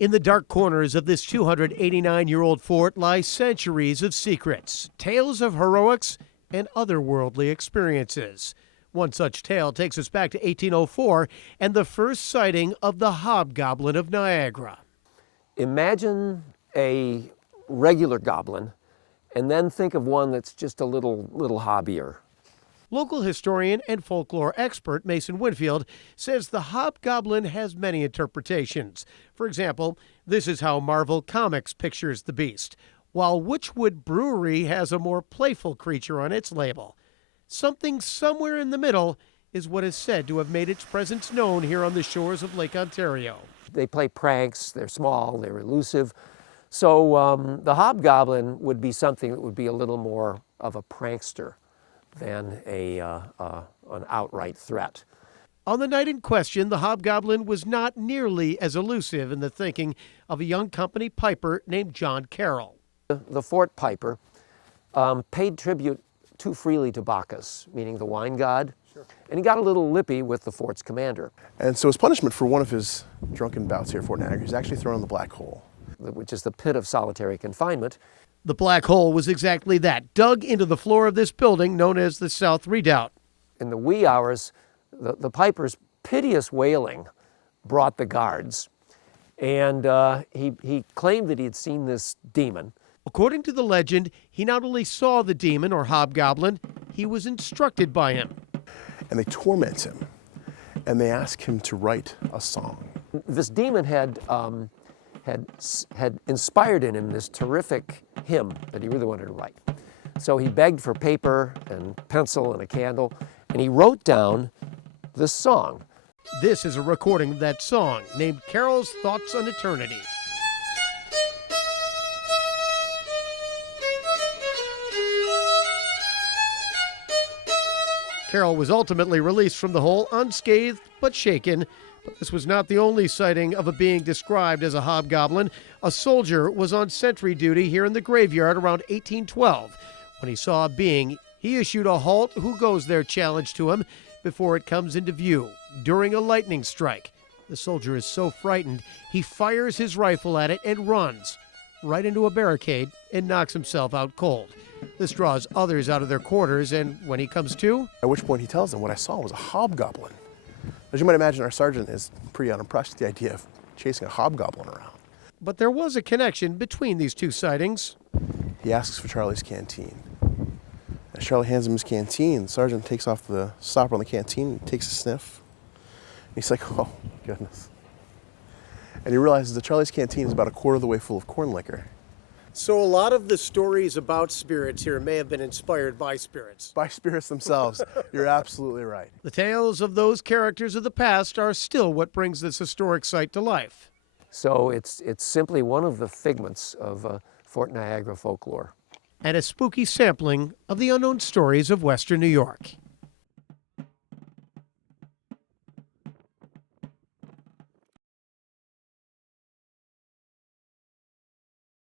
In the dark corners of this 289-year-old fort lie centuries of secrets, tales of heroics, and otherworldly experiences. One such tale takes us back to 1804 and the first sighting of the Hobgoblin of Niagara. Imagine a regular goblin, and then think of one that's just a little hobbier. Local historian and folklore expert Mason Winfield says the Hobgoblin has many interpretations. For example, this is how Marvel Comics pictures the beast, while Witchwood Brewery has a more playful creature on its label. Something somewhere in the middle is what is said to have made its presence known here on the shores of Lake Ontario. They play pranks, they're small, they're elusive. So the Hobgoblin would be something that would be a little more of a prankster than an outright threat. On the night in question, the Hobgoblin was not nearly as elusive in the thinking of a young company piper named John Carroll. The fort piper paid tribute too freely to Bacchus, meaning the wine god, and he got a little lippy with the fort's commander. And so as punishment for one of his drunken bouts here at Fort Niagara, he's actually thrown in the black hole, which is the pit of solitary confinement. The black hole was exactly that, dug into the floor of this building known as the South Redoubt. In the wee hours, the piper's piteous wailing brought the guards, and he claimed that he had seen this demon. According to the legend, he not only saw the demon or hobgoblin, he was instructed by him. And they torment him, and they ask him to write a song. This demon had inspired in him this terrific hymn that he really wanted to write. So he begged for paper and pencil and a candle, and he wrote down this song. This is a recording of that song, named Carroll's Thoughts on Eternity. Carroll was ultimately released from the hole unscathed but shaken. But this was not the only sighting of a being described as a hobgoblin. A soldier was on sentry duty here in the graveyard around 1812. When he saw a being, he issued a "Halt, who goes there?" challenge to him before it comes into view during a lightning strike. The soldier is so frightened, he fires his rifle at it and runs right into a barricade and knocks himself out cold. This draws others out of their quarters, and when he comes to, at which point he tells them what I saw was a hobgoblin. As you might imagine, our sergeant is pretty unimpressed with the idea of chasing a hobgoblin around. But there was a connection between these two sightings. He asks for Charlie's canteen. As Charlie hands him his canteen, the sergeant takes off the stopper on the canteen, takes a sniff. And he's like, oh, goodness. And he realizes that Charlie's canteen is about a quarter of the way full of corn liquor. So a lot of the stories about spirits here may have been inspired by spirits. By spirits themselves. You're absolutely right. The tales of those characters of the past are still what brings this historic site to life. So it's simply one of the figments of Fort Niagara folklore. And a spooky sampling of the unknown stories of Western New York.